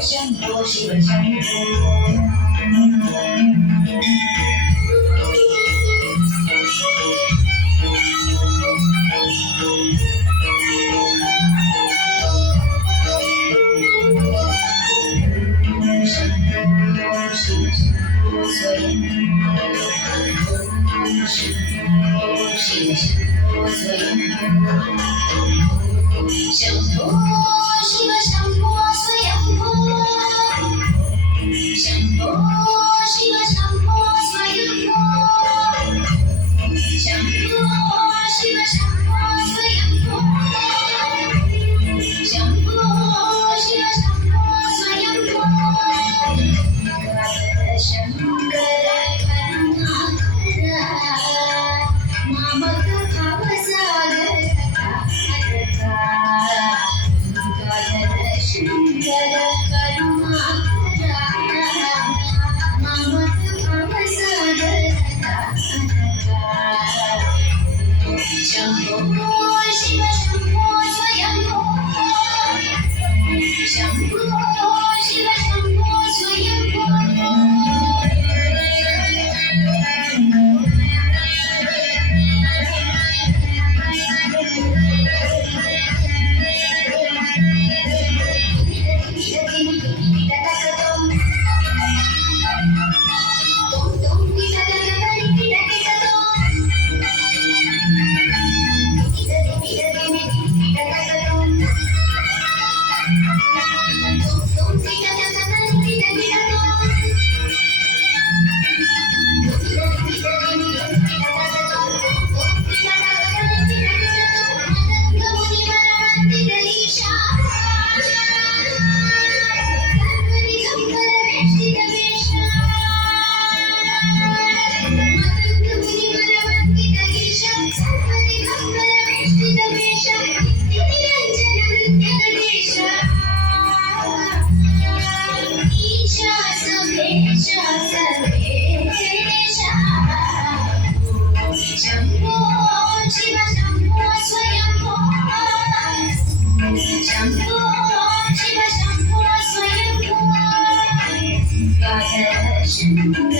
Shambho Shiv Shambho Shambho Shiv Shambho Swayambho Shambho Shiv Shambho Swayambho Shambho Shiv Shambho Swayambho Shambho Shiv Shambho Swayambho Shankar मामक भावसागर Shankar करुणाकरा मामक भावसागर Shambho Shiv Shambho Swayambho Shambho Shiv Shambho Swayambho Shambho Shiv Shambho Swayambho Shambho Shiv Shambho Swayambho